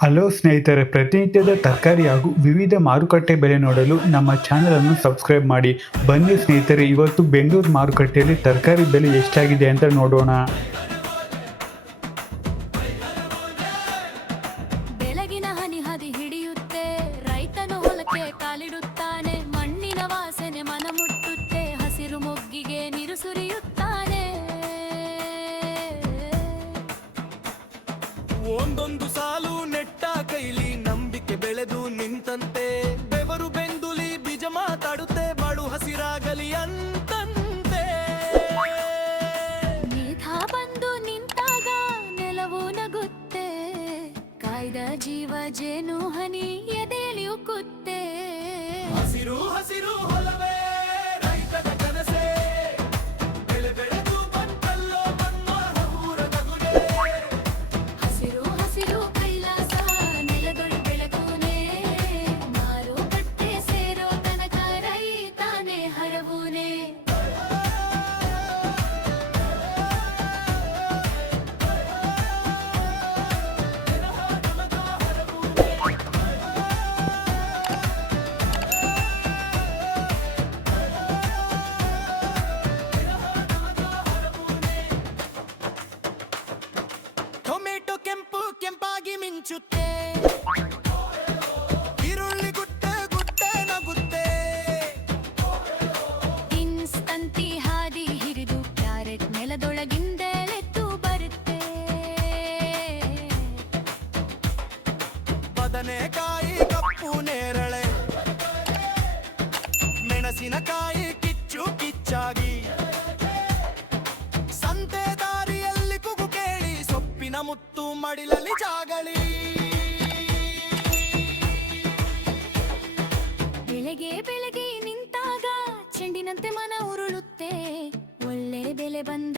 Hello ಸ್ನೇಹಿತರೆ, ಪ್ರತಿನಿತ್ಯದ ತರಕಾರಿ ಹಾಗೂ ವಿವಿಧ ಮಾರುಕಟ್ಟೆ ಬೆಲೆ ನೋಡಲು ನಮ್ಮ ಚಾನಲನ್ನು ಸಬ್ಸ್ಕ್ರೈಬ್ ಮಾಡಿ. ಬನ್ನಿ ಸ್ನೇಹಿತರೆ, ಇವತ್ತು ಬೆಂಗಳೂರು ಮಾರುಕಟ್ಟೆಯಲ್ಲಿ ತರಕಾರಿ ಬೆಲೆ ಎಷ್ಟಾಗಿದೆ ಅಂತ ನೋಡೋಣ. ಬೆಳಗಿನ ಹನಿ ಹದಿ ಹಿಡಿಯುತ್ತೆ, ರೈತನು ಹೊಲಕ್ಕೆ ಕಾಲಿಡುತ್ತಾನೆ. ಮಣ್ಣಿನ ವಾಸನೆ ಮನ ಮುಟ್ಟುತ್ತೆ, ಹಸಿರು ಮೊಗ್ಗಿಗೆ ನೀರು ಸುರಿಯುತ್ತಾನೆ. ಒಂದೊಂದು ಸಾಲು ನೆಟ್ಟ ಕೈಲಿ ನಂಬಿಕೆ ಬೆಳೆದು ನಿಂತಂತೆ, ಬೆವರು ಬೆಂದುಲಿ ಬೀಜ ಮಾತಾಡುತ್ತೆ, ಬಾಳು ಹಸಿರಾಗಲಿ ಅಂತಂತೆ. ಮೇಘ ಬಂದು ನಿಂತಾಗ ನೆಲವು ನಗುತ್ತೆ, ಕಾಯ್ದ ಜೀವ ಜೇನು ಹನಿ ಎದೆಯಲ್ಲಿ ಉಕ್ಕುತ್ತೆ. ಹಸಿರು ಹಸಿರು ಹೊಲವೇ ರೈತನ ಕನಸೇ, ಬೆಳೆ ಬೆಳೆದು ಬಂತಲ್ಲೋ ನಮ್ಮ ಊರ ನಗುನೇ. ಹಸಿರು ಹಸಿರು ಕೈಲಾಸ ನೆಲದೊಳು ಬೆಳಗುನೆ, ಮಾರುಕಟ್ಟೆ ಸೇರೋ ತನಕ ರೈತಾನೆ ಹರವುನೆ. ಟೊಮೆಟೊ ಕೆಂಪು ಕೆಂಪಾಗಿ ಮಿಂಚುತ್ತೆ, ಈರುಳ್ಳಿ ಗುಟ್ಟೆ ಗುಟ್ಟೆ ನಗುತ್ತೆ. ಇನ್ಸ್ತಂತಿ ಹಾದಿ ಹಿರಿದು ಕ್ಯಾರೆಟ್ ನೆಲದೊಳಗಿಂದೆಳೆದ್ದು ಬರುತ್ತೆ. ಬದನೆಕಾಯಿ ಕಪ್ಪು ನೇರಳೆ, ಮೆಣಸಿನಕಾಯಿ ಕಿಚ್ಚು ಕಿಚ್ಚಾಗಿ, ಸಂತೆ ದಾರಿಯಲ್ಲಿ ಕೂಗು ಕೇಳಿ, ಸೊಪ್ಪಿನ ಮುತ್ತು ಮಡಿಲಲ್ಲಿ ಜಾಗಳಿ. ಬೆಳೆಗೆ ಬೆಳಗ್ಗೆ ನಿಂತಾಗ ಚೆಂಡಿನಂತೆ ಮನ ಉರುಳುತ್ತೆ, ಒಳ್ಳೆ ಬೆಲೆ ಬಂದ